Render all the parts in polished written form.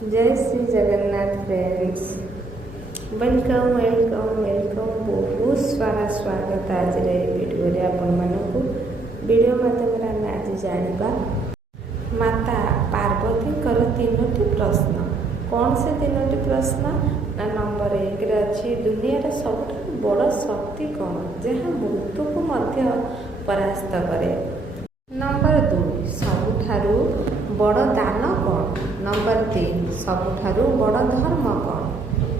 जय Shri Jagannath friends, welcome welcome welcome. बहुत सारा स्वागत आज वीडियो रे आपण मानकु। वीडियो माध्यम आम आज जानिबा माता पार्वती कर तीनोटी प्रश्न। कौन से तीनोटी प्रश्न ना नंबर 1 रे अछि दुनिया रे सबठु बड़ शक्ति कौन जहाँ मृत्यु को मध्य परास्त करे। नंबर 2 सबुठारु बड़ दान कौन। नंबर 3 सबुठारु बड़ धर्म कौन।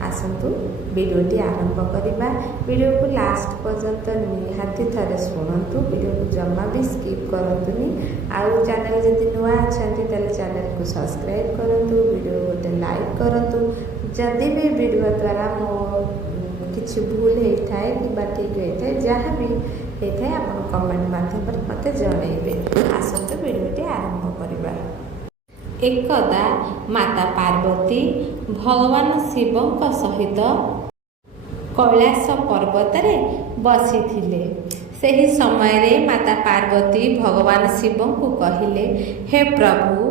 आसतु वीडियोटी आरंभ करिबा। वीडियो को लास्ट पर्यंत निहाती थरे शुणु। वीडियो को जमा भी स्किप करतुनी। आउ चैनल जदि नुआ अछंती तले चैनल को सब्सक्राइब करंतु। वीडियो गोटे लाइक करंतु। जदि भी वीडियो द्वारा मो किछि भूल होता कि ठीक होता है जहाँ भी होता है आप कमेंट माध्यम मत जनइबे। आसतु वीडियोटी आरंभ करिबा। एकदा माता पार्वती भगवान शिवଙ୍କ सहित कैलाश पर्वतरे बसिथिले। ସେହି ସମୟରେ ମାତା ପାର୍ବତୀ ଭଗବାନ ଶିବଙ୍କୁ କହିଲେ, ହେ ପ୍ରଭୁ,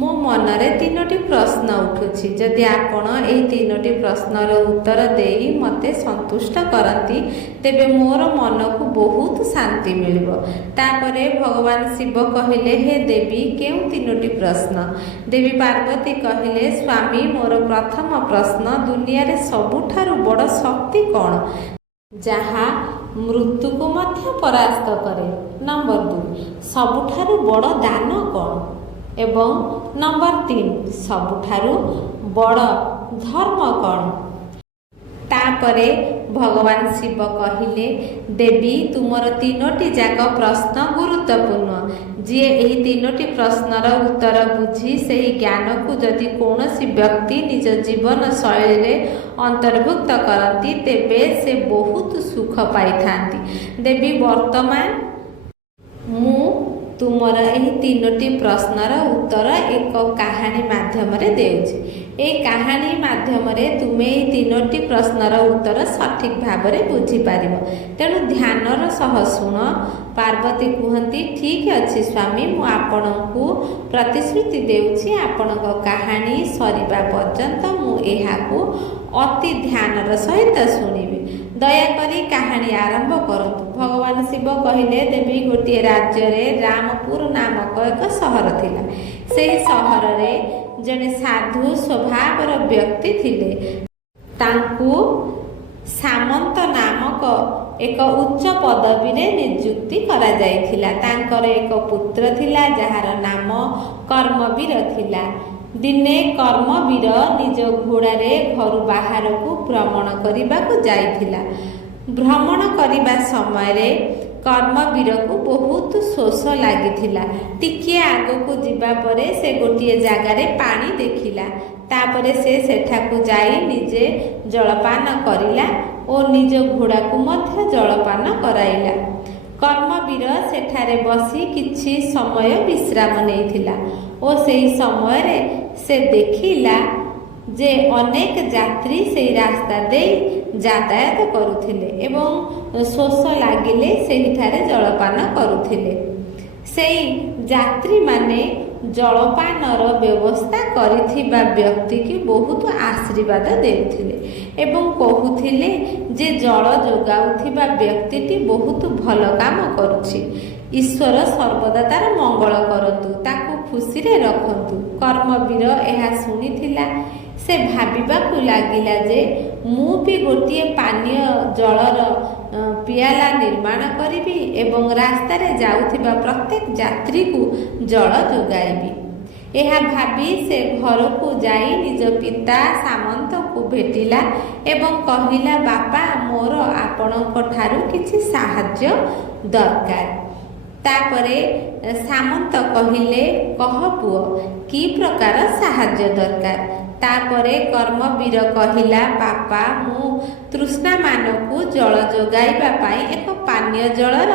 ମୋ ମନରେ ତିନୋଟି ପ୍ରଶ୍ନ ଉଠୁଛି। ଯଦି ଆପଣ ଏହି ତିନୋଟି ପ୍ରଶ୍ନର ଉତ୍ତର ଦେଇ ମୋତେ ସନ୍ତୁଷ୍ଟ କରନ୍ତି ତେବେ ମୋର ମନକୁ ବହୁତ ଶାନ୍ତି ମିଳିବ। ତାପରେ ଭଗବାନ ଶିବ କହିଲେ, ହେ ଦେବୀ, କେଉଁ ତିନୋଟି ପ୍ରଶ୍ନ? ଦେବୀ ପାର୍ବତୀ କହିଲେ, ସ୍ୱାମୀ, ମୋର ପ୍ରଥମ ପ୍ରଶ୍ନ, ଦୁନିଆରେ ସବୁଠାରୁ ବଡ଼ ଶକ୍ତି କ'ଣ ଯାହା ମୃତ୍ୟୁକୁ ମଧ୍ୟ ପରାସ୍ତ କରେ? ନମ୍ବର 2 ସବୁଠାରୁ ବଡ଼ ଦାନ କ'ଣ? ଏବଂ ନମ୍ବର 3 ସବୁଠାରୁ ବଡ଼ ଧର୍ମ କ'ଣ? ତାପରେ ଭଗବାନ ଶିବ କହିଲେ, ଦେବୀ, ତୁମର ତିନୋଟି ଯାକ ପ୍ରଶ୍ନ ଗୁରୁତ୍ୱପୂର୍ଣ୍ଣ। ଯିଏ ଏହି ତିନୋଟି ପ୍ରଶ୍ନର ଉତ୍ତର ବୁଝି ସେହି ଜ୍ଞାନକୁ ଯଦି କୌଣସି ବ୍ୟକ୍ତି ନିଜ ଜୀବନ ଶୈଳୀରେ ଅନ୍ତର୍ଭୁକ୍ତ କରନ୍ତି ତେବେ ସେ ବହୁତ ସୁଖ ପାଇଥାନ୍ତି। ଦେବୀ, ବର୍ତ୍ତମାନ ମୁଁ ତୁମର ଏହି ତିନୋଟି ପ୍ରଶ୍ନର ଉତ୍ତର ଏକ କାହାଣୀ ମାଧ୍ୟମରେ ଦେଉଛି। ଏହି କାହାଣୀ ମାଧ୍ୟମରେ ତୁମେ ଏହି ତିନୋଟି ପ୍ରଶ୍ନର ଉତ୍ତର ସଠିକ୍ ଭାବରେ ବୁଝିପାରିବ। ତେଣୁ ଧ୍ୟାନର ସହ ଶୁଣ। ପାର୍ବତୀ କୁହନ୍ତି, ଠିକ୍ ଅଛି ସ୍ୱାମୀ, ମୁଁ ଆପଣଙ୍କୁ ପ୍ରତିଶ୍ରୁତି ଦେଉଛି ଆପଣଙ୍କ କାହାଣୀ ସରିବା ପର୍ଯ୍ୟନ୍ତ ମୁଁ ଏହାକୁ ଅତି ଧ୍ୟାନର ସହିତ ଶୁଣିବି। ଦୟାକରି କାହାଣୀ ଆରମ୍ଭ କରନ୍ତୁ। ଭଗବାନ ଶିବ କହିଲେ, ଦେବୀ, ଗୋଟିଏ ରାଜ୍ୟରେ ରାମପୁର ନାମକ ଏକ ସହର ଥିଲା। ସେହି ସହରରେ ଜଣେ ସାଧୁ ସ୍ୱଭାବର ବ୍ୟକ୍ତି ଥିଲେ। ତାଙ୍କୁ ସାମନ୍ତ ନାମକ ଏକ ଉଚ୍ଚ ପଦବୀରେ ନିଯୁକ୍ତି କରାଯାଇଥିଲା। ତାଙ୍କର ଏକ ପୁତ୍ର ଥିଲା ଯାହାର ନାମ କର୍ମବୀର ଥିଲା। ଦିନେ କର୍ମବୀର ନିଜ ଘୋଡ଼ାରେ ଘରୁ ବାହାରକୁ ଭ୍ରମଣ କରିବାକୁ ଯାଇଥିଲା। ଭ୍ରମଣ କରିବା ସମୟରେ କର୍ମବୀରକୁ ବହୁତ ଶୋଷ ଲାଗିଥିଲା। ଟିକିଏ ଆଗକୁ ଯିବା ପରେ ସେ ଗୋଟିଏ ଜାଗାରେ ପାଣି ଦେଖିଲା। ତାପରେ ସେ ସେଠାକୁ ଯାଇ ନିଜେ ଜଳପାନ କରିଲା ଓ ନିଜ ଘୋଡ଼ାକୁ ମଧ୍ୟ ଜଳପାନ କରାଇଲା। କର୍ମବୀର ସେଠାରେ ବସି କିଛି ସମୟ ବିଶ୍ରାମ ନେଇଥିଲା ଓ ସେହି ସମୟରେ ସେ ଦେଖିଲା ଯେ ଅନେକ ଯାତ୍ରୀ ସେହି ରାସ୍ତା ଦେଇ ଯାତାୟାତ କରୁଥିଲେ ଏବଂ ଶୋଷ ଲାଗିଲେ ସେହିଠାରେ ଜଳପାନ କରୁଥିଲେ। ସେହି ଯାତ୍ରୀମାନେ ଜଳପାନର ବ୍ୟବସ୍ଥା କରିଥିବା ବ୍ୟକ୍ତିକୁ ବହୁତ ଆଶୀର୍ବାଦ ଦେଉଥିଲେ ଏବଂ କହୁଥିଲେ ଯେ ଜଳ ଯୋଗାଉଥିବା ବ୍ୟକ୍ତିଟି ବହୁତ ଭଲ କାମ କରୁଛି। ଈଶ୍ୱର ସର୍ବଦା ତାର ମଙ୍ଗଳ କରନ୍ତୁ, ତାକୁ ଖୁସିରେ ରଖନ୍ତୁ। କର୍ମବୀର ଏହା ଶୁଣିଥିଲା। ସେ ଭାବିବାକୁ ଲାଗିଲା ଯେ ମୁଁ ବି ଗୋଟିଏ ପାନୀୟ ଜଳର ପିଆଲା ନିର୍ମାଣ କରିବି ଏବଂ ରାସ୍ତାରେ ଯାଉଥିବା ପ୍ରତ୍ୟେକ ଯାତ୍ରୀକୁ ଜଳ ଯୋଗାଇବି। ଏହା ଭାବି ସେ ଘରକୁ ଯାଇ ନିଜ ପିତା ସାମନ୍ତଙ୍କୁ ଭେଟିଲା ଏବଂ କହିଲା, ବାପା, ମୋର ଆପଣଙ୍କ ଠାରୁ କିଛି ସାହାଯ୍ୟ ଦରକାର। ତାପରେ ସାମନ୍ତ କହିଲେ, କହ ପୁଅ, କି ପ୍ରକାର ସାହାଯ୍ୟ ଦରକାର? ତାପରେ କର୍ମବୀର କହିଲା, ବାପା, ମୁଁ ତୃଷ୍ଣାମାନଙ୍କୁ ଜଳ ଯୋଗାଇବା ପାଇଁ ଏକ ପାନୀୟ ଜଳର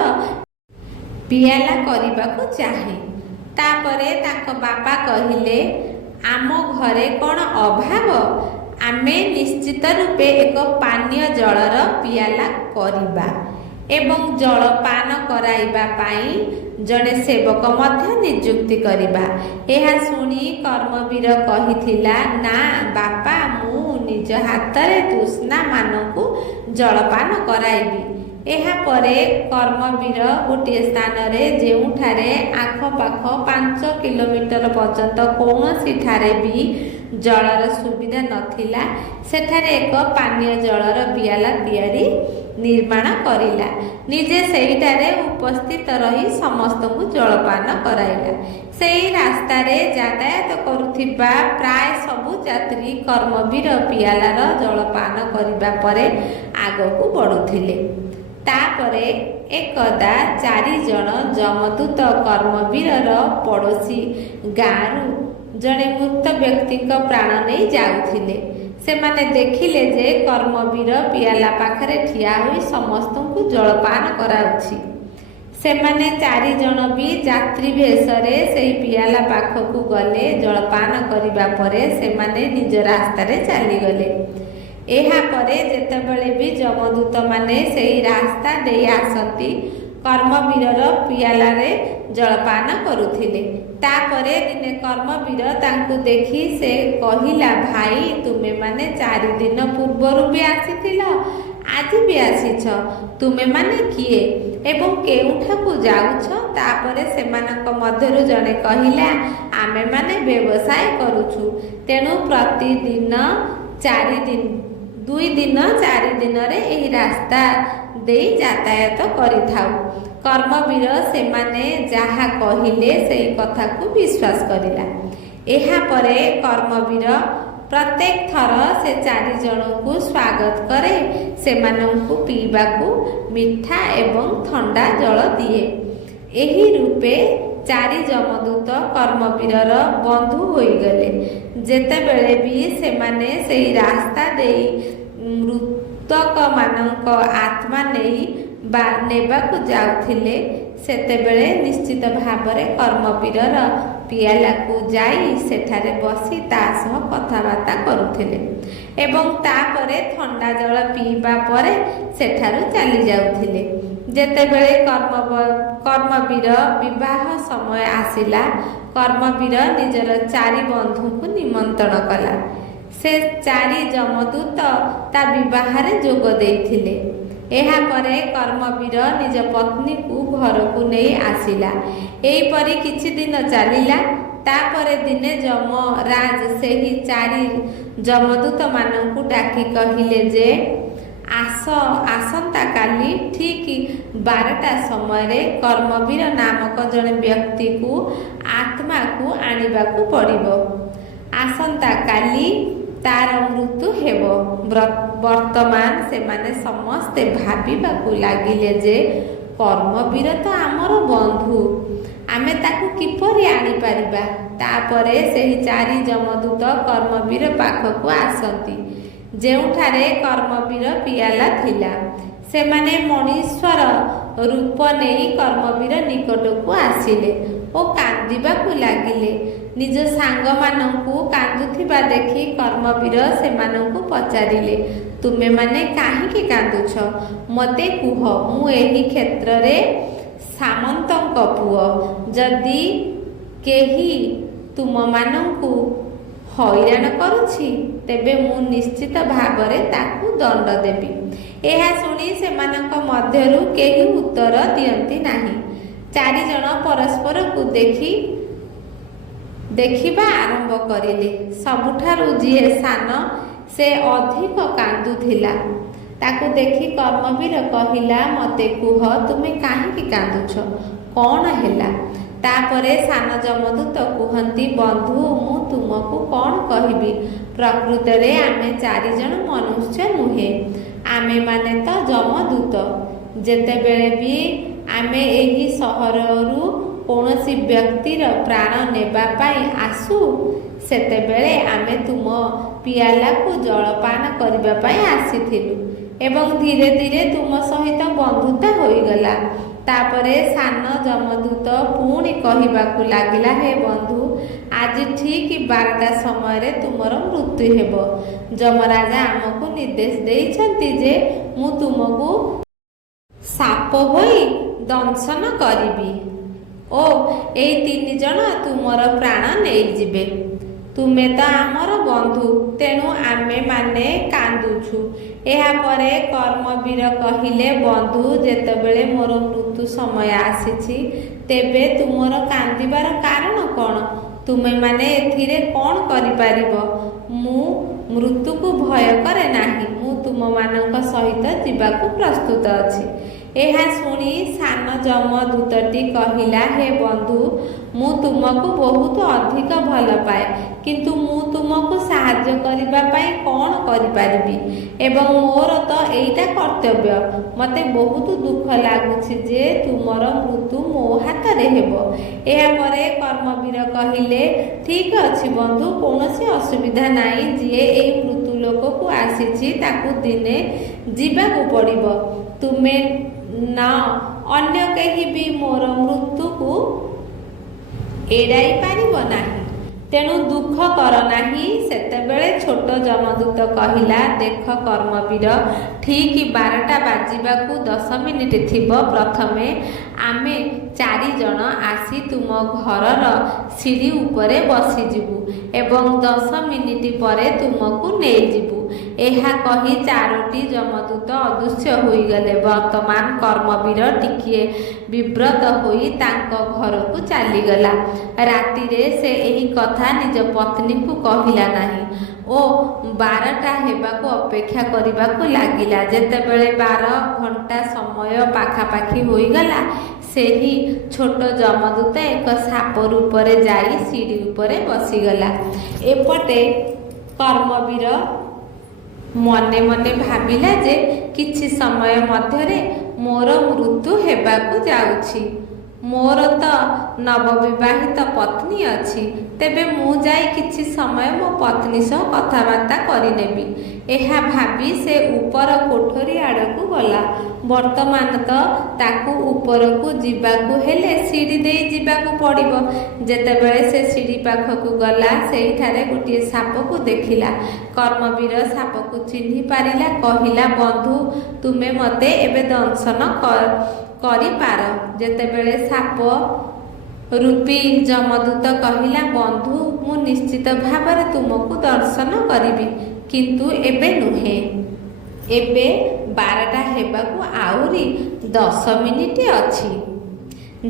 ପିଆଲା କରିବାକୁ ଚାହେଁ। ତାପରେ ତାଙ୍କ ବାପା କହିଲେ, ଆମ ଘରେ କ'ଣ ଅଭାବ? ଆମେ ନିଶ୍ଚିତ ରୂପେ ଏକ ପାନୀୟ ଜଳର ପିଆଲା କରିବା ଏବଂ ଜଳପାନ କରାଇବା ପାଇଁ ଜଣେ ସେବକ ମଧ୍ୟ ନିଯୁକ୍ତି କରିବା। ଏହା ଶୁଣି କର୍ମବୀର କହିଥିଲା, ନା ବାପା, ମୁଁ ନିଜ ହାତରେ ତୃଷ୍ଣାମାନଙ୍କୁ ଜଳପାନ କରାଇବି। ଏହାପରେ କର୍ମବୀର ଗୋଟିଏ ସ୍ଥାନରେ, ଯେଉଁଠାରେ ଆଖପାଖ 5 କିଲୋମିଟର ପର୍ଯ୍ୟନ୍ତ କୌଣସିଠାରେ ବି ଜଳର ସୁବିଧା ନଥିଲା, ସେଠାରେ ଏକ ପାନୀୟ ଜଳର ପିଆଲା ନିର୍ମାଣ କରିଲା। ନିଜେ ସେହିଠାରେ ଉପସ୍ଥିତ ରହି ସମସ୍ତଙ୍କୁ ଜଳପାନ କରାଇଲା। ସେହି ରାସ୍ତାରେ ଯାତାୟାତ କରୁଥିବା ପ୍ରାୟ ସବୁ ଯାତ୍ରୀ କର୍ମବୀର ପିଆଲାର ଜଳପାନ କରିବା ପରେ ଆଗକୁ ବଢ଼ୁଥିଲେ। ତାପରେ ଏକଦା 4 ଜଣ ଯମଦୂତ କର୍ମବୀରର ପଡ଼ୋଶୀ ଗାଁରୁ ଜଣେ ମୃତ ବ୍ୟକ୍ତିଙ୍କ ପ୍ରାଣ ନେଇ ଯାଉଥିଲେ। ସେମାନେ ଦେଖିଲେ ଯେ କର୍ମବୀର ପିଆଲା ପାଖରେ ଠିଆ ହୋଇ ସମସ୍ତଙ୍କୁ ଜଳପାନ କରାଉଛି। ସେମାନେ 4 ଜଣ ବି ଯାତ୍ରୀ ବେଶରେ ସେହି ପିଆଲା ପାଖକୁ ଗଲେ। ଜଳପାନ କରିବା ପରେ ସେମାନେ ନିଜ ରାସ୍ତାରେ ଚାଲିଗଲେ। ଏହାପରେ ଯେତେବେଳେ ବି ଯମଦୂତମାନେ ସେହି ରାସ୍ତା ଦେଇ ଆସନ୍ତି, କର୍ମବୀରର ପିଆଲାରେ ଜଳପାନ କରୁଥିଲେ। ତାପରେ ଦିନେ କର୍ମବୀର ତାଙ୍କୁ ଦେଖି ସେ କହିଲା, ଭାଇ, ତୁମେମାନେ 4 ଦିନ ପୂର୍ବରୁ ବି ଆସିଥିଲ, ଆଜି ବି ଆସିଛ। ତୁମେମାନେ କିଏ ଏବଂ କେଉଁଠାକୁ ଯାଉଛ? ତାପରେ ସେମାନଙ୍କ ମଧ୍ୟରୁ ଜଣେ କହିଲା, ଆମେମାନେ ବ୍ୟବସାୟ କରୁଛୁ, ତେଣୁ ପ୍ରତିଦିନ 2 ଦିନ 4 ଦିନରେ ଏହି ରାସ୍ତା ଦେଇ ଯାତାୟାତ କରିଥାଉ। କର୍ମବୀର ସେମାନେ ଯାହା କହିଲେ ସେହି କଥାକୁ ବିଶ୍ୱାସ କରିଲା। ଏହାପରେ କର୍ମବୀର ପ୍ରତ୍ୟେକ ଥର ସେ 4 ଜଣଙ୍କୁ ସ୍ୱାଗତ କରେ, ସେମାନଙ୍କୁ ପିଇବାକୁ ମିଠା ଏବଂ ଥଣ୍ଡା ଜଳ ଦିଏ। ଏହି ରୂପେ 4 ଯମଦୂତ କର୍ମବୀରର ବନ୍ଧୁ ହୋଇଗଲେ। ଯେତେବେଳେ ବି ସେମାନେ ସେହି ରାସ୍ତା ଦେଇ ମୃତକମାନଙ୍କ ଆତ୍ମା ନେବାକୁ ଯାଉଥିଲେ, ସେତେବେଳେ ନିଶ୍ଚିତ ଭାବରେ କର୍ମବୀରର ପିଆଲାକୁ ଯାଇ ସେଠାରେ ବସି ତା ସହ କଥାବାର୍ତ୍ତା କରୁଥିଲେ ଏବଂ ତାପରେ ଥଣ୍ଡା ଜଳ ପିଇବା ପରେ ସେଠାରୁ ଚାଲି ଯାଉଥିଲେ। ଯେତେବେଳେ କର୍ମବୀର ବିବାହ ସମୟ ଆସିଲା, କର୍ମବୀର ନିଜର 4 ବନ୍ଧୁଙ୍କୁ ନିମନ୍ତ୍ରଣ କଲା। ସେ 4 ଯମଦୂତ ତା ବିବାହରେ ଯୋଗ ଦେଇଥିଲେ। ଏହାପରେ କର୍ମବୀର ନିଜ ପତ୍ନୀକୁ ଘରକୁ ନେଇ ଆସିଲା। ଏହିପରି କିଛି ଦିନ ଚାଲିଲା। ତାପରେ ଦିନେ ଯମରାଜ ସେହି 4 ଯମଦୂତମାନଙ୍କୁ ଡାକି କହିଲେ ଯେ, ଆସନ୍ତାକାଲି ଠିକ୍ 12ଟା ସମୟରେ କର୍ମବୀର ନାମକ ଜଣେ ବ୍ୟକ୍ତିକୁ ଆତ୍ମାକୁ ଆଣିବାକୁ ପଡ଼ିବ। ଆସନ୍ତାକାଲି ତାର ମୃତ୍ୟୁ ହେବ। ବର୍ତ୍ତମାନ ସେମାନେ ସମସ୍ତେ ଭାବିବାକୁ ଲାଗିଲେ ଯେ କର୍ମବୀର ତ ଆମର ବନ୍ଧୁ, ଆମେ ତାକୁ କିପରି ଆଣିପାରିବା? ତାପରେ ସେହି 4 ଯମଦୂତ କର୍ମବୀର ପାଖକୁ ଆସନ୍ତି, ଯେଉଁଠାରେ କର୍ମବୀର ପିଆଲା ଥିଲା। ସେମାନେ ମଣିଷର ରୂପ ନେଇ କର୍ମବୀର ନିକଟକୁ ଆସିଲେ ଓ କାନ୍ଦିବାକୁ ଲାଗିଲେ। ନିଜ ସାଙ୍ଗମାନଙ୍କୁ କାନ୍ଦୁଥିବା ଦେଖି କର୍ମବୀର ସେମାନଙ୍କୁ ପଚାରିଲେ, ତୁମେମାନେ କାହିଁକି କାନ୍ଦୁଛ? ମୋତେ କୁହ, ମୁଁ ଏହି କ୍ଷେତ୍ରରେ ସାମନ୍ତଙ୍କ ପୁଅ। ଯଦି କେହି ତୁମମାନଙ୍କୁ ହଇରାଣ କରୁଛି, ତେବେ ମୁଁ ନିଶ୍ଚିତ ଭାବରେ ତାକୁ ଦଣ୍ଡ ଦେବି। ଏହା ଶୁଣି ସେମାନଙ୍କ ମଧ୍ୟରୁ କେହି ଉତ୍ତର ଦିଅନ୍ତି ନାହିଁ। 4 ଜଣ ପରସ୍ପରକୁ ଦେଖିବା ଆରମ୍ଭ କରିଲେ। ସବୁଠାରୁ ଯିଏ ସାନ ସେ ଅଧିକ କାନ୍ଦୁଥିଲା। ତାକୁ ଦେଖି କର୍ମବୀର କହିଲା, ମୋତେ କୁହ, ତୁମେ କାହିଁକି କାନ୍ଦୁଛ? କ'ଣ ହେଲା? ତାପରେ ସାନ ଯମଦୂତ କୁହନ୍ତି, ବନ୍ଧୁ, ମୁଁ ତୁମକୁ କ'ଣ କହିବି? ପ୍ରକୃତରେ ଆମେ 4 ଜଣ ମନୁଷ୍ୟ ନୁହେଁ, ଆମେମାନେ ତ ଯମଦୂତ। ଯେତେବେଳେ ବି ଆମେ ଏହି ସହରରୁ କୌଣସି ବ୍ୟକ୍ତିର ପ୍ରାଣ ନେବା ପାଇଁ ଆସୁ, ସେତେବେଳେ ଆମେ ତୁମ ପିଆଲାକୁ ଜଳପାନ କରିବା ପାଇଁ ଆସିଥିଲୁ ଏବଂ ଧୀରେ ଧୀରେ ତୁମ ସହିତ ବନ୍ଧୁତା ହୋଇଗଲା। ତାପରେ ସାନ ଯମଦୂତ ପୁଣି କହିବାକୁ ଲାଗିଲା, ହେ ବନ୍ଧୁ, ଆଜି ଠିକ୍ 12ଟା ସମୟରେ ତୁମର ମୃତ୍ୟୁ ହେବ। ଯମରାଜା ଆମକୁ ନିର୍ଦ୍ଦେଶ ଦେଇଛନ୍ତି ଯେ ମୁଁ ତୁମକୁ ସାପ ହୋଇ ଦଂଶନ କରିବି। ଓ ଏଇ 3 ଜଣ ତୁମର ପ୍ରାଣ ନେଇଯିବେ। ତୁମେ ତ ଆମର ବନ୍ଧୁ, ତେଣୁ ଆମେମାନେ କାନ୍ଦୁଛୁ। ଏହାପରେ କର୍ମବୀର କହିଲେ, ବନ୍ଧୁ, ଯେତେବେଳେ ମୋର ମୃତ୍ୟୁ ସମୟ ଆସିଛି, ତେବେ ତୁମର କାନ୍ଦିବାର କାରଣ କ'ଣ? ତୁମେମାନେ ଏଥିରେ କ'ଣ କରିପାରିବ? ମୁଁ ମୃତ୍ୟୁକୁ ଭୟ କରେ ନାହିଁ। ମୁଁ ତୁମମାନଙ୍କ ସହିତ ଯିବାକୁ ପ୍ରସ୍ତୁତ ଅଛି। ଏହା ଶୁଣି ସାନ ଯମଦୂତଟି କହିଲା, ହେ ବନ୍ଧୁ, ମୁଁ ତୁମକୁ ବହୁତ ଅଧିକ ଭଲ ପାଏ, କିନ୍ତୁ ମୁଁ ତୁମକୁ ସାହାଯ୍ୟ କରିବା ପାଇଁ କ'ଣ କରିପାରିବି? ଏବଂ ମୋର ତ ଏଇଟା କର୍ତ୍ତବ୍ୟ। ମୋତେ ବହୁତ ଦୁଃଖ ଲାଗୁଛି ଯେ ତୁମର ମୃତ୍ୟୁ ମୋ ହାତରେ ହେବ। ଏହାପରେ କର୍ମବୀର କହିଲେ, ଠିକ୍ ଅଛି ବନ୍ଧୁ, କୌଣସି ଅସୁବିଧା ନାହିଁ। ଯିଏ ଏଇ ମୃତ୍ୟୁ ଲୋକକୁ ଆସିଛି ତାକୁ ଦିନେ ଯିବାକୁ ପଡ଼ିବ। ତୁମେ ନ ଅନ୍ୟ କେହି ବି ମୋର ମୃତ୍ୟୁକୁ ଏଡ଼ାଇ ପାରିବ ନାହିଁ, ତେଣୁ ଦୁଃଖ କର ନାହିଁ। ସେତେବେଳେ ଛୋଟ ଯମଦୂତ କହିଲା, ଦେଖ କର୍ମବୀର, ଠିକ୍ 12ଟା ବାଜିବାକୁ 10 ମିନିଟ୍ ଥିବ। ପ୍ରଥମେ ଆମେ 4 ଜଣ ଆସି ତୁମ ଘରର ସିଡ଼ି ଉପରେ ବସିଯିବୁ ଏବଂ 10 ମିନିଟ୍ ପରେ ତୁମକୁ ନେଇଯିବୁ। ଏହା କହି 4ଟି ଯମଦୂତ ଅଦୃଶ୍ୟ ହୋଇଗଲେ। ବର୍ତ୍ତମାନ କର୍ମବୀର ଟିକିଏ ବିବ୍ରତ ହୋଇ ତାଙ୍କ ଘରକୁ ଚାଲିଗଲା। ରାତିରେ ସେ ଏହି କଥା ନିଜ ପତ୍ନୀକୁ କହିଲା ନାହିଁ ଓ 12ଟା ହେବାକୁ ଅପେକ୍ଷା କରିବାକୁ ଲାଗିଲା। ଯେତେବେଳେ 12 ଘଣ୍ଟା ସମୟ ପାଖାପାଖି ହୋଇଗଲା, ସେହି ଛୋଟ ଯମଦୂତ ଏକ ସାପ ରୂପରେ ଯାଇ ସିଡ଼ି ଉପରେ ବସିଗଲା। ଏପଟେ କର୍ମବୀର ମନେ ମନେ ଭାବିଲା ଯେ କିଛି ସମୟ ମଧ୍ୟରେ ମୋର ମୃତ୍ୟୁ ହେବାକୁ ଯାଉଛି। ମୋର ତ ନବବିବାହିତ ପତ୍ନୀ ଅଛି, ତେବେ ମୁଁ ଯାଇ କିଛି ସମୟ ମୋ ପତ୍ନୀ ସହ କଥାବାର୍ତ୍ତା କରିନେବି। ଏହା ଭାବି ସେ ଉପର କୋଠରୀ ଆଡ଼କୁ ଗଲା। ବର୍ତ୍ତମାନ ତ ତାକୁ ଉପରକୁ ଯିବାକୁ ହେଲେ ସିଡ଼ି ଦେଇ ଯିବାକୁ ପଡ଼ିବ। ଯେତେବେଳେ ସେ ସିଡ଼ି ପାଖକୁ ଗଲା, ସେଇଠାରେ ଗୋଟିଏ ସାପକୁ ଦେଖିଲା। କର୍ମବୀର ସାପକୁ ଚିହ୍ନି ପାରିଲା। କହିଲା, ବନ୍ଧୁ, ତୁମେ ମୋତେ ଏବେ ଦଂଶନ କରିପାର। ଯେତେବେଳେ ସାପ ରୂପୀ ଯମଦୂତ କହିଲା, ବନ୍ଧୁ, ମୁଁ ନିଶ୍ଚିତ ଭାବରେ ତୁମକୁ ଦର୍ଶନ କରିବି, କିନ୍ତୁ ଏବେ ନୁହେଁ। ଏବେ 12ଟା ହେବାକୁ ଆହୁରି 10 ମିନିଟ୍ ଅଛି।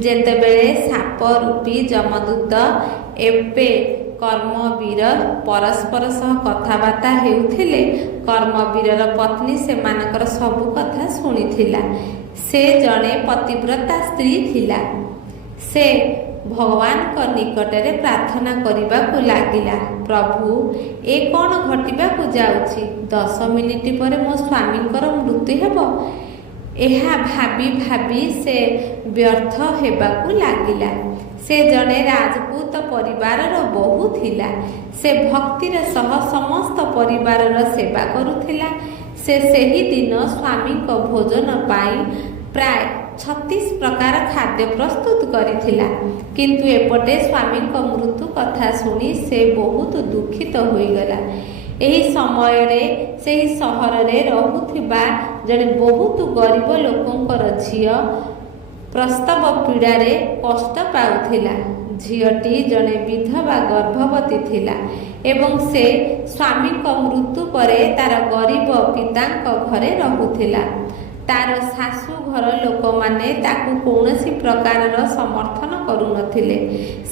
ଯେତେବେଳେ ସାପ ରୂପୀ ଯମଦୂତ ଏବେ କର୍ମବୀର ପରସ୍ପର ସହ କଥାବାର୍ତ୍ତା ହେଉଥିଲେ, କର୍ମବୀରର ପତ୍ନୀ ସେମାନଙ୍କର ସବୁ କଥା ଶୁଣିଥିଲା। ସେ ଜଣେ ପତିବ୍ରତା ସ୍ତ୍ରୀ ଥିଲା। ସେ ଭଗବାନଙ୍କ ନିକଟରେ ପ୍ରାର୍ଥନା କରିବାକୁ ଲାଗିଲା, ପ୍ରଭୁ, ଏ କ'ଣ ଘଟିବାକୁ ଯାଉଛି? 10 ମିନିଟ୍ ପରେ ମୋ ସ୍ୱାମୀଙ୍କର ମୃତ୍ୟୁ ହେବ। ଏହା ଭାବି ଭାବି ସେ ବ୍ୟର୍ଥ ହେବାକୁ ଲାଗିଲା। ସେ ଜଣେ ରାଜପୁତ ପରିବାରର ବୋହୂ ଥିଲା। ସେ ଭକ୍ତିର ସହ ସମସ୍ତ ପରିବାରର ସେବା କରୁଥିଲା। ସେ ସେହି ଦିନ ସ୍ୱାମୀଙ୍କ ଭୋଜନ ପାଇଁ ପ୍ରାୟ 36 ପ୍ରକାର ଖାଦ୍ୟ ପ୍ରସ୍ତୁତ କରିଥିଲା। କିନ୍ତୁ ଏପଟେ ସ୍ୱାମୀଙ୍କ ମୃତ୍ୟୁ କଥା ଶୁଣି ସେ ବହୁତ ଦୁଃଖିତ ହୋଇଗଲା। ଏହି ସମୟରେ ସେହି ସହରରେ ରହୁଥିବା ଜଣେ ବହୁତ ଗରିବ ଲୋକଙ୍କର ଝିଅ ପ୍ରସବ ପୀଡ଼ାରେ କଷ୍ଟ ପାଉଥିଲା। ଝିଅଟି ଜଣେ ବିଧବା ଗର୍ଭବତୀ ଥିଲା ଏବଂ ସେ ସ୍ୱାମୀଙ୍କ ମୃତ୍ୟୁ ପରେ ତାର ଗରିବ ପିତାଙ୍କ ଘରେ ରହୁଥିଲା। ତାର ଶାଶୁ ଘର ଲୋକମାନେ ତାକୁ କୌଣସି ପ୍ରକାରର ସମର୍ଥନ କରୁନଥିଲେ।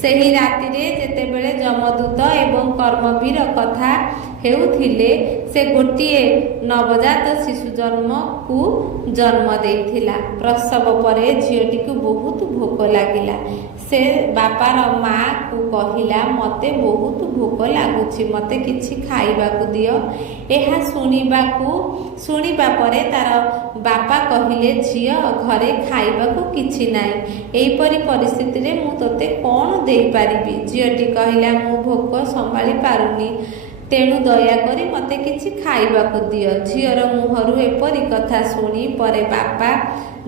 ସେହି ରାତିରେ ଯେତେବେଳେ ଯମଦୂତ ଏବଂ କର୍ମବୀର କଥା ହେଉଥିଲେ, ସେ ଗୋଟିଏ ନବଜାତ ଶିଶୁ ଜନ୍ମ ଦେଇଥିଲା। ପ୍ରସବ ପରେ ଝିଅଟିକୁ ବହୁତ ଭୋକ ଲାଗିଲା। ସେ ବାପାର ମାଆକୁ କହିଲା, ମୋତେ ବହୁତ ଭୋକ ଲାଗୁଛି, ମୋତେ କିଛି ଖାଇବାକୁ ଦିଅ। ଏହା ଶୁଣିବା ପରେ ତାର ବାପା କହିଲେ, ଝିଅ, ଘରେ ଖାଇବାକୁ କିଛି ନାହିଁ। ଏହିପରି ପରିସ୍ଥିତିରେ ମୁଁ ତୋତେ କ'ଣ ଦେଇପାରିବି? ଝିଅଟି କହିଲା, ମୁଁ ଭୋକ ସମ୍ଭାଳି ପାରୁନି, ତେଣୁ ଦୟାକରି ମୋତେ କିଛି ଖାଇବାକୁ ଦିଅ। ଝିଅର ମୁହଁରୁ ଏପରି କଥା ଶୁଣି ପରେ ବାପା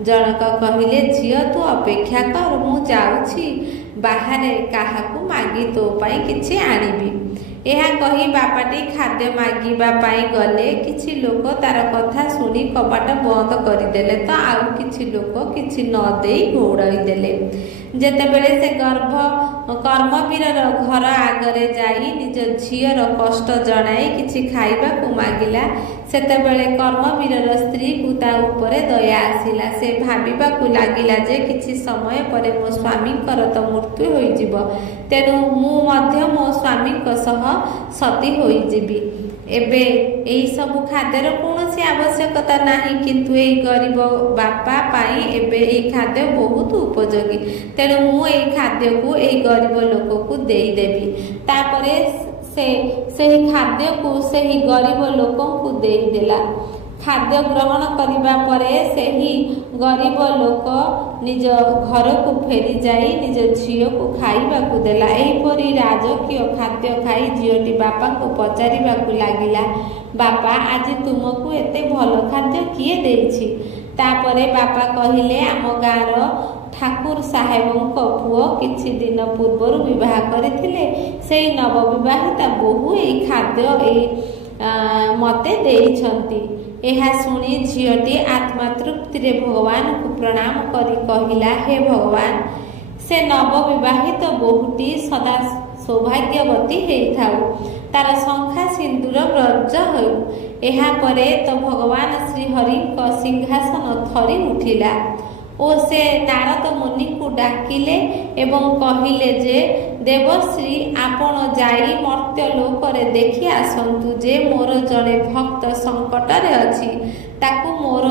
ଜଣକ କହିଲେ, ଝିଅ, ତୁ ଅପେକ୍ଷା କର, ମୁଁ ଯାଉଛି ବାହାରେ କାହାକୁ ମାଗି ତୋ ପାଇଁ କିଛି ଆଣିବି। ଏହା କହି ବାପାଟି ଖାଦ୍ୟ ମାଗିବା ପାଇଁ ଗଲେ। କିଛି ଲୋକ ତାର କଥା ଶୁଣି କବାଟ ବନ୍ଦ କରିଦେଲେ ତ ଆଉ କିଛି ଲୋକ କିଛି ନ ଦେଇ ଘଉଡ଼ାଇ ଦେଲେ। ଯେତେବେଳେ ସେ କର୍ମବୀରର ଘର ଆଗରେ ଯାଇ ନିଜ ଝିଅର କଷ୍ଟ ଜଣାଇ କିଛି ଖାଇବାକୁ ମାଗିଲା, ସେତେବେଳେ କର୍ମବୀରର ସ୍ତ୍ରୀକୁ ତା ଉପରେ ଦୟା ଆସିଲା। ସେ ଭାବିବାକୁ ଲାଗିଲା ଯେ କିଛି ସମୟ ପରେ ମୋ ସ୍ୱାମୀଙ୍କର ତ ମୃତ୍ୟୁ ହୋଇଯିବ, ତେଣୁ ମୁଁ ମଧ୍ୟ ମୋ ସ୍ୱାମୀଙ୍କ ସହ ସତୀ ହୋଇଯିବି। ଏବେ ଏହିସବୁ ଖାଦ୍ୟର କୌଣସି ଆବଶ୍ୟକତା ନାହିଁ, କିନ୍ତୁ ଏହି ଗରିବ ବାପା ପାଇଁ ଏବେ ଏହି ଖାଦ୍ୟ ବହୁତ ଉପଯୋଗୀ, ତେଣୁ ମୁଁ ଏହି ଖାଦ୍ୟକୁ ଏହି ଗରିବ ଲୋକକୁ ଦେଇଦେବି। ତାପରେ ସେ ସେହି ଖାଦ୍ୟକୁ ସେହି ଗରିବ ଲୋକଙ୍କୁ ଦେଇଦେଲା। ଖାଦ୍ୟ ଗ୍ରହଣ କରିବା ପରେ ସେହି ଗରିବ ଲୋକ ନିଜ ଘରକୁ ଫେରିଯାଇ ନିଜ ଝିଅକୁ ଖାଇବାକୁ ଦେଲା। ଏହିପରି ରାଜକୀୟ ଖାଦ୍ୟ ଖାଇ ଝିଅଟି ବାପାଙ୍କୁ ପଚାରିବାକୁ ଲାଗିଲା, ବାପା, ଆଜି ତୁମକୁ ଏତେ ଭଲ ଖାଦ୍ୟ କିଏ ଦେଇଛି? ତାପରେ ବାପା କହିଲେ, ଆମ ଗାଁର ଠାକୁର ସାହେବଙ୍କ ପୁଅ କିଛି ଦିନ ପୂର୍ବରୁ ବିବାହ କରିଥିଲେ। ସେହି ନବବିବାହିତା ବୋହୂ ଏହି ଖାଦ୍ୟ ମୋତେ ଦେଇଛନ୍ତି। ଏହା ଶୁଣି ଝିଅଟି ଆତ୍ମତୃପ୍ତିରେ ଭଗବାନଙ୍କୁ ପ୍ରଣାମ କରି କହିଲା, ହେ ଭଗବାନ, ସେ ନବବିବାହିତ ବୋହୂଟି ସଦା ସୌଭାଗ୍ୟବତୀ ହେଇଥାଉ, ତାର ଶଙ୍ଖା ସିନ୍ଦୁର ବ୍ରଜ ହେଉ। ଏହାପରେ ତ ଭଗବାନ ଶ୍ରୀହରିଙ୍କ ସିଂହାସନ ଥରି ଉଠିଲା ଓ ସେ ନାରଦ ମୁନିଙ୍କୁ ଡାକିଲେ ଏବଂ କହିଲେ ଯେ, ଦେବଶ୍ରୀ, ଆପଣ ଯାଇ ମର୍ତ୍ତ୍ୟ ଲୋକରେ ଦେଖି ଆସନ୍ତୁ ଯେ ମୋର ଜଣେ ଭକ୍ତ ସଙ୍କଟରେ ଅଛି। ତାକୁ ମୋର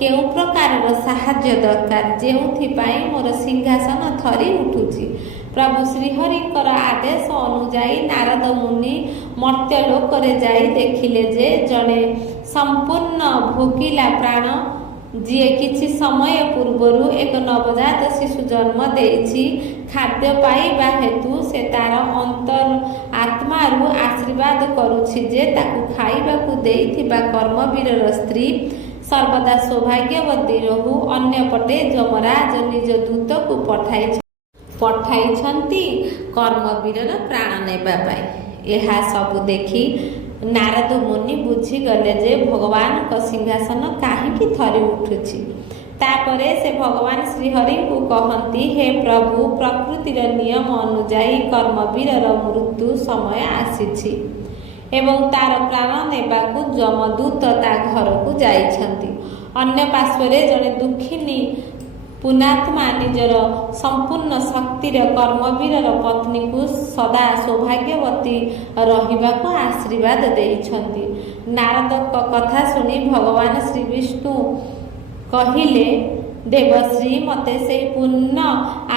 କେଉଁ ପ୍ରକାରର ସାହାଯ୍ୟ ଦରକାର, ଯେଉଁଥିପାଇଁ ମୋର ସିଂହାସନ ଥରି ଉଠୁଛି। ପ୍ରଭୁ ଶ୍ରୀହରିଙ୍କର ଆଦେଶ ଅନୁଯାୟୀ ନାରଦ ମୁନି ମର୍ତ୍ତ୍ୟ ଲୋକରେ ଯାଇ ଦେଖିଲେ ଯେ ଜଣେ ସମ୍ପୂର୍ଣ୍ଣ ଭୋକିଲା ପ୍ରାଣ, ଯିଏ କିଛି ସମୟ ପୂର୍ବରୁ ଏକ ନବଜାତ ଶିଶୁ ଜନ୍ମ ଦେଇଛି, ଖାଦ୍ୟ ପାଇବା ହେତୁ ସେ ତାର ଆତ୍ମାରୁ ଆଶୀର୍ବାଦ କରୁଛି ଯେ ତାକୁ ଖାଇବାକୁ ଦେଇଥିବା କର୍ମବୀରର ସ୍ତ୍ରୀ ସର୍ବଦା ସୌଭାଗ୍ୟବତୀ ରହୁ। ଅନ୍ୟପଟେ ଯମରାଜ ନିଜ ଦୂତକୁ ପଠାଇଛନ୍ତି କର୍ମବୀରର ପ୍ରାଣ ନେବା ପାଇଁ। ଏହା ସବୁ ଦେଖି ନାରଦ ମୁନି ବୁଝିଗଲେ ଯେ ଭଗବାନଙ୍କ ସିଂହାସନ କାହିଁକି ଥରି ଉଠୁଛି। ତାପରେ ସେ ଭଗବାନ ଶ୍ରୀହରିଙ୍କୁ କହନ୍ତି, ହେ ପ୍ରଭୁ, ପ୍ରକୃତିର ନିୟମ ଅନୁଯାୟୀ କର୍ମବୀରର ମୃତ୍ୟୁ ସମୟ ଆସିଛି ଏବଂ ତାର ପ୍ରାଣ ନେବାକୁ ଯମଦୂତ ତା ଘରକୁ ଯାଇଛନ୍ତି। ଅନ୍ୟ ପାର୍ଶ୍ୱରେ ଜଣେ ଦୁଃଖିନୀ ପୁଣ୍ୟାତ୍ମା ନିଜର ସମ୍ପୂର୍ଣ୍ଣ ଶକ୍ତିର କର୍ମବୀରର ପତ୍ନୀକୁ ସଦା ସୌଭାଗ୍ୟବତୀ ରହିବାକୁ ଆଶୀର୍ବାଦ ଦେଇଛନ୍ତି। ନାରଦଙ୍କ କଥା ଶୁଣି ଭଗବାନ ଶ୍ରୀବିଷ୍ଣୁ କହିଲେ, ଦେବଶ୍ରୀ, ମୋତେ ସେହି ପୂର୍ଣ୍ଣ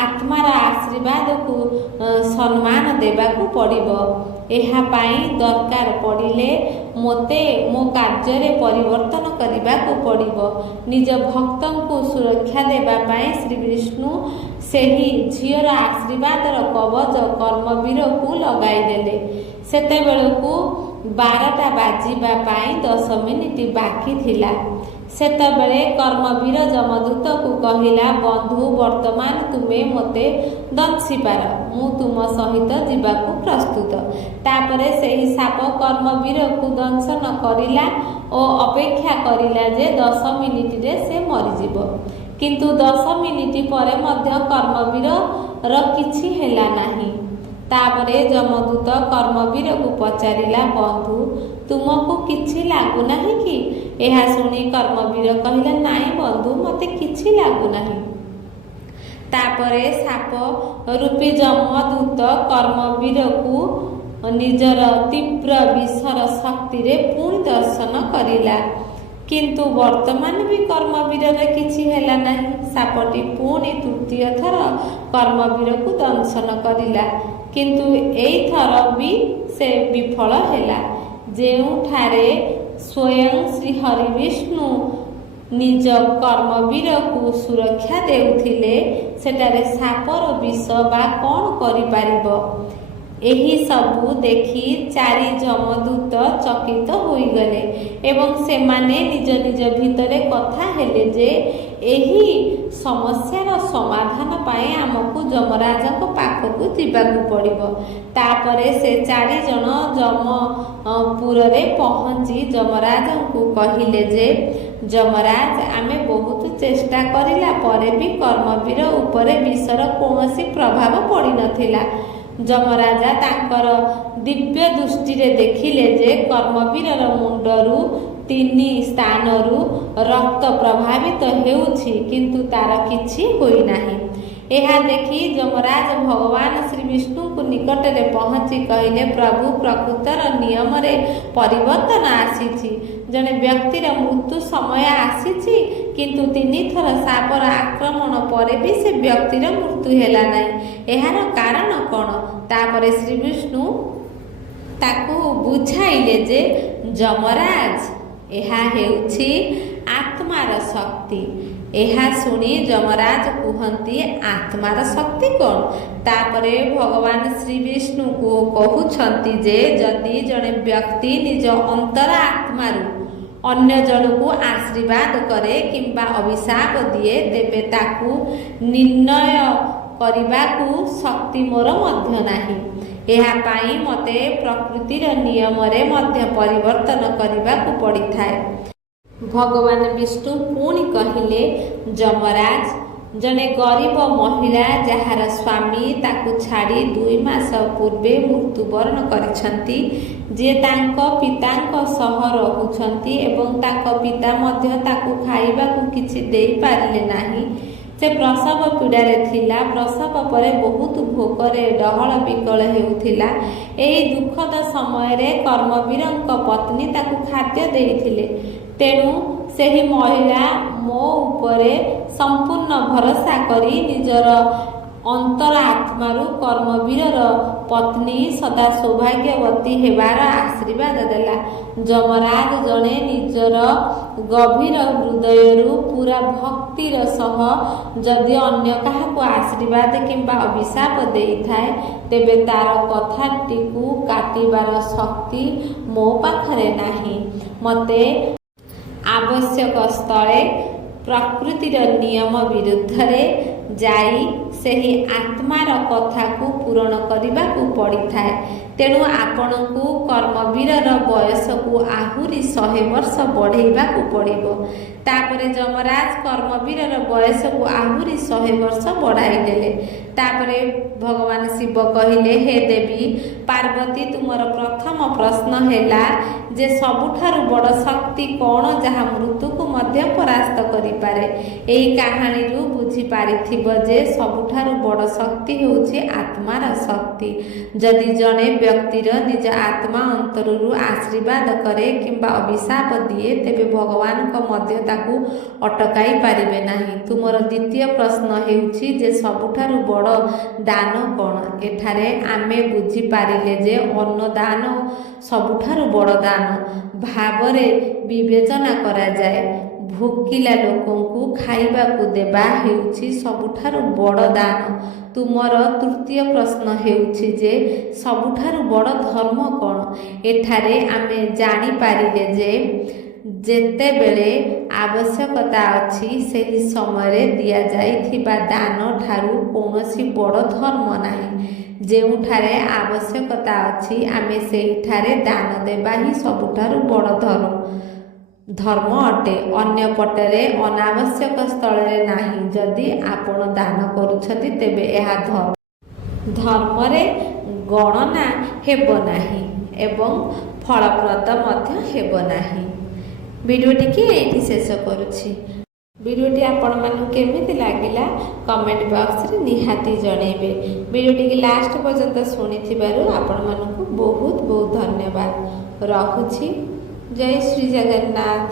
ଆତ୍ମାର ଆଶୀର୍ବାଦକୁ ସମ୍ମାନ ଦେବାକୁ ପଡ଼ିବ। ଏହା ପାଇଁ ଦରକାର ପଡ଼ିଲେ ମୋତେ ମୋ କାର୍ଯ୍ୟରେ ପରିବର୍ତ୍ତନ କରିବାକୁ ପଡ଼ିବ। ନିଜ ଭକ୍ତଙ୍କୁ ସୁରକ୍ଷା ଦେବା ପାଇଁ ଶ୍ରୀବିଷ୍ଣୁ ସେହି ଝିଅର ଆଶୀର୍ବାଦର କବଚ କର୍ମବୀରକୁ ଲଗାଇଦେଲେ। ସେତେବେଳକୁ 12ଟା ବାଜିବା ପାଇଁ 10 ମିନିଟ୍ ବାକି ଥିଲା। ସେତେବେଳେ କର୍ମବୀର ଯମଦୂତକୁ କହିଲା, ବନ୍ଧୁ, ବର୍ତ୍ତମାନ ତୁମେ ମୋତେ ଦଂଶିପାର, ମୁଁ ତୁମ ସହିତ ଯିବାକୁ ପ୍ରସ୍ତୁତ। ତାପରେ ସେହି ସାପ କର୍ମବୀରକୁ ଦଂଶନ କରିଲା ଓ ଅପେକ୍ଷା କରିଲା ଯେ 10 ମିନିଟରେ ସେ ମରିଯିବ। କିନ୍ତୁ 10 ମିନିଟ୍ ପରେ ମଧ୍ୟ କର୍ମବୀରର କିଛି ହେଲା ନାହିଁ। ତାପରେ ଯମଦୂତ କର୍ମବୀରକୁ ପଚାରିଲା, ବନ୍ଧୁ, ତୁମକୁ କିଛି ଲାଗୁନାହିଁ କି? ଏହା ଶୁଣି କର୍ମବୀର କହିଲା, ନାଇଁ ବନ୍ଧୁ, ମୋତେ କିଛି ଲାଗୁନାହିଁ। ତାପରେ ସାପ ରୂପୀ ଯମଦୂତ କର୍ମବୀରକୁ ନିଜର ତୀବ୍ର ବିଷର ଶକ୍ତିରେ ପୁଣି ଦର୍ଶନ କରିଲା, କିନ୍ତୁ ବର୍ତ୍ତମାନ ବି କର୍ମବୀରର କିଛି ହେଲା ନାହିଁ। ସାପଟି ପୁଣି ତୃତୀୟ ଥର କର୍ମବୀରକୁ ଦଂଶନ କରିଲା, କିନ୍ତୁ ଏଇଥର ବି ସେ ବିଫଳ ହେଲା। ଯେଉଁଠାରେ ସ୍ୱୟଂ ଶ୍ରୀହରି ବିଷ୍ଣୁ ନିଜ କର୍ମବୀରକୁ ସୁରକ୍ଷା ଦେଉଥିଲେ, ସେଠାରେ ସାପର ବିଷ ବା କ'ଣ କରିପାରିବ? ଏହି ସବୁ ଦେଖି ଚାରି ଯମଦୂତ ଚକିତ ହୋଇଗଲେ ଏବଂ ସେମାନେ ନିଜ ନିଜ ଭିତରେ କଥା ହେଲେ ଯେ ଏହି ସମସ୍ୟାର ସମାଧାନ ପାଇଁ ଆମକୁ ଯମରାଜଙ୍କ ପାଖକୁ ଯିବାକୁ ପଡ଼ିବ। ତାପରେ ସେ ଚାରିଜଣ ଯମପୁରରେ ପହଞ୍ଚି ଯମରାଜଙ୍କୁ କହିଲେ ଯେ ଯମରାଜ, ଆମେ ବହୁତ ଚେଷ୍ଟା କରିଲା ପରେ ବି କର୍ମବୀର ଉପରେ ବିଷର କୌଣସି ପ୍ରଭାବ ପଡ଼ିନଥିଲା। ଯମରାଜା ତାଙ୍କର ଦିବ୍ୟ ଦୃଷ୍ଟିରେ ଦେଖିଲେ ଯେ କର୍ମବୀରର ମୁଣ୍ଡରୁ 3 ସ୍ଥାନରୁ ରକ୍ତ ପ୍ରଭାବିତ ହେଉଛି, କିନ୍ତୁ ତାର କିଛି ହୋଇନାହିଁ। ଏହା ଦେଖି ଯମରାଜ ଭଗବାନ ଶ୍ରୀବିଷ୍ଣୁଙ୍କ ନିକଟରେ ପହଞ୍ଚି କହିଲେ, ପ୍ରଭୁ, ପ୍ରକୃତର ନିୟମରେ ପରିବର୍ତ୍ତନ ଆସିଛି। ଜଣେ ବ୍ୟକ୍ତିର ମୃତ୍ୟୁ ସମୟ ଆସିଛି, କିନ୍ତୁ 3 ଥର ସାପର ଆକ୍ରମଣ ପରେ ବି ସେ ବ୍ୟକ୍ତିର ମୃତ୍ୟୁ ହେଲା ନାହିଁ। ଏହାର କାରଣ କ'ଣ? ତାପରେ ଶ୍ରୀବିଷ୍ଣୁ ତାକୁ ବୁଝାଇଲେ ଯେ ଯମରାଜ, ଏହା ହେଉଛି ଆତ୍ମାର ଶକ୍ତି। ଏହା ଶୁଣି ଯମରାଜ କୁହନ୍ତି, ଆତ୍ମାର ଶକ୍ତି କ'ଣ? ତାପରେ ଭଗବାନ ଶ୍ରୀବିଷ୍ଣୁଙ୍କୁ କହୁଛନ୍ତି ଯେ ଯଦି ଜଣେ ବ୍ୟକ୍ତି ନିଜ ଅନ୍ତର ଆତ୍ମାରୁ ଅନ୍ୟ ଜଣକୁ ଆଶୀର୍ବାଦ କରେ କିମ୍ବା ଅଭିଶାପ ଦିଏ, ତେବେ ତାକୁ ନିର୍ଣ୍ଣୟ କରିବାକୁ ଶକ୍ତି ମୋର ମଧ୍ୟ ନାହିଁ। ଏହା ପାଇଁ ମୋତେ ପ୍ରକୃତିର ନିୟମରେ ମଧ୍ୟ ପରିବର୍ତ୍ତନ କରିବାକୁ ପଡ଼ିଥାଏ। ଭଗବାନ ବିଷ୍ଣୁ ପୁଣି କହିଲେ, ଯମରାଜ, ଜଣେ ଗରିବ ମହିଳା ଯାହାର ସ୍ୱାମୀ ତାକୁ ଛାଡ଼ି 2 ମାସ ପୂର୍ବେ ମୃତ୍ୟୁବରଣ କରିଛନ୍ତି, ଯିଏ ତାଙ୍କ ପିତାଙ୍କ ସହ ରହୁଛନ୍ତି ଏବଂ ତାଙ୍କ ପିତା ମଧ୍ୟ ତାକୁ ଖାଇବାକୁ କିଛି ଦେଇପାରିଲେ ନାହିଁ। ସେ ପ୍ରସବ ପୀଡ଼ାରେ ଥିଲା। ପ୍ରସବ ପରେ ବହୁତ ଭୋକରେ ଡହଳ ବିକଳ ହେଉଥିଲା। ଏହି ଦୁଃଖଦ ସମୟରେ କର୍ମବୀରଙ୍କ ପତ୍ନୀ ତାକୁ ଖାଦ୍ୟ ଦେଇଥିଲେ। ତେଣୁ ସେହି ମହିଳା ମୋ ଉପରେ ସମ୍ପୂର୍ଣ୍ଣ ଭରସା କରି ନିଜର ଅନ୍ତର ଆତ୍ମାରୁ କର୍ମବୀରର ପତ୍ନୀ ସଦା ସୌଭାଗ୍ୟବତୀ ହେବାର ଆଶୀର୍ବାଦ ଦେଲା। ଯମରାଜ ଜଣେ ନିଜର ଗଭୀର ହୃଦୟରୁ ପୁରା ଭକ୍ତିର ସହ ଯଦି ଅନ୍ୟ କାହାକୁ ଆଶୀର୍ବାଦ କିମ୍ବା ଅଭିଶାପ ଦେଇଥାଏ, ତେବେ ତାର କଥାଟିକୁ କାଟିବାର ଶକ୍ତି ମୋ ପାଖରେ ନାହିଁ। ମୋତେ ଆବଶ୍ୟକ ସ୍ଥଳେ ପ୍ରକୃତିର ନିୟମ ବିରୁଦ୍ଧରେ ଯାଇ ସେହି ଆତ୍ମାର କଥାକୁ ପୂରଣ କରିବାକୁ ପଡ଼ିଥାଏ। ତେଣୁ ଆପଣଙ୍କୁ କର୍ମବୀରର ବୟସକୁ ଆହୁରି 100 ବର୍ଷ ବଢ଼େଇବାକୁ ପଡ଼ିବ। ତାପରେ ଯମରାଜ କର୍ମବୀରର ବୟସକୁ ଆହୁରି 100 ବର୍ଷ ବଢ଼ାଇ ଦେଲେ। ତାପରେ ଭଗବାନ ଶିବ କହିଲେ, ହେ ଦେବୀ ପାର୍ବତୀ, ତୁମର ପ୍ରଥମ ପ୍ରଶ୍ନ ହେଲା ଯେ ସବୁଠାରୁ ବଡ଼ ଶକ୍ତି କ'ଣ ଯାହା ମୃତ୍ୟୁକୁ ମଧ୍ୟ ପରାସ୍ତ କରିପାରେ। ଏହି କାହାଣୀରୁ ବୁଝିପାରିଥିବ ଯେ ସବୁଠାରୁ ବଡ଼ ଶକ୍ତି ହେଉଛି ଆତ୍ମାର ଶକ୍ତି। ଯଦି ଜଣେ ବ୍ୟକ୍ତିର ନିଜ ଆତ୍ମା ଅନ୍ତରରୁ ଆଶୀର୍ବାଦ କରେ କିମ୍ବା ଅଭିଶାପ ଦିଏ, ତେବେ ଭଗବାନଙ୍କ ମଧ୍ୟ ତାକୁ ଅଟକାଇ ପାରିବେ ନାହିଁ। ତୁମର ଦ୍ୱିତୀୟ ପ୍ରଶ୍ନ ହେଉଛି ଯେ ସବୁଠାରୁ ବଡ଼ ଦାନ କ'ଣ? ଏଠାରେ ଆମେ ବୁଝିପାରିଲେ ଯେ ଅନ୍ନଦାନ ସବୁଠାରୁ ବଡ଼ ଦାନ ଭାବରେ ବିବେଚନା କରାଯାଏ। ଭୋକିଲା ଲୋକଙ୍କୁ ଖାଇବାକୁ ଦେବା ହେଉଛି ସବୁଠାରୁ ବଡ଼ ଦାନ। ତୁମର ତୃତୀୟ ପ୍ରଶ୍ନ ହେଉଛି ଯେ ସବୁଠାରୁ ବଡ଼ ଧର୍ମ କ'ଣ? ଏଠାରେ ଆମେ ଜାଣିପାରିଲେ ଯେ ଯେତେବେଳେ ଆବଶ୍ୟକତା ଅଛି ସେହି ସମୟରେ ଦିଆଯାଇଥିବା ଦାନ ଠାରୁ କୌଣସି ବଡ଼ ଧର୍ମ ନାହିଁ। ଯେଉଁଠାରେ ଆବଶ୍ୟକତା ଅଛି ଆମେ ସେହିଠାରେ ଦାନ ଦେବା ହିଁ ସବୁଠାରୁ ବଡ଼ ଧର୍ମ ଅଟେ। ଅନ୍ୟପଟରେ ଅନାବଶ୍ୟକ ସ୍ଥଳରେ ନାହିଁ। ଯଦି ଆପଣ ଦାନ କରୁଛନ୍ତି ତେବେ ଏହା ଧର୍ମରେ ଗଣନା ହେବ ନାହିଁ ଏବଂ ଫଳପ୍ରଦ ମଧ୍ୟ ହେବ ନାହିଁ। ଭିଡ଼ିଓଟିକି ଏଇଠି ଶେଷ କରୁଛି। ଭିଡ଼ିଓଟି ଆପଣମାନଙ୍କୁ କେମିତି ଲାଗିଲା କମେଣ୍ଟ ବକ୍ସରେ ନିହାତି ଜଣାଇବେ। ଭିଡ଼ିଓଟିକି ଲାଷ୍ଟ ପର୍ଯ୍ୟନ୍ତ ଶୁଣିଥିବାରୁ ଆପଣମାନଙ୍କୁ ବହୁତ ବହୁତ ଧନ୍ୟବାଦ। ରହୁଛି। ଜୟ ଶ୍ରୀ ଜଗନ୍ନାଥ।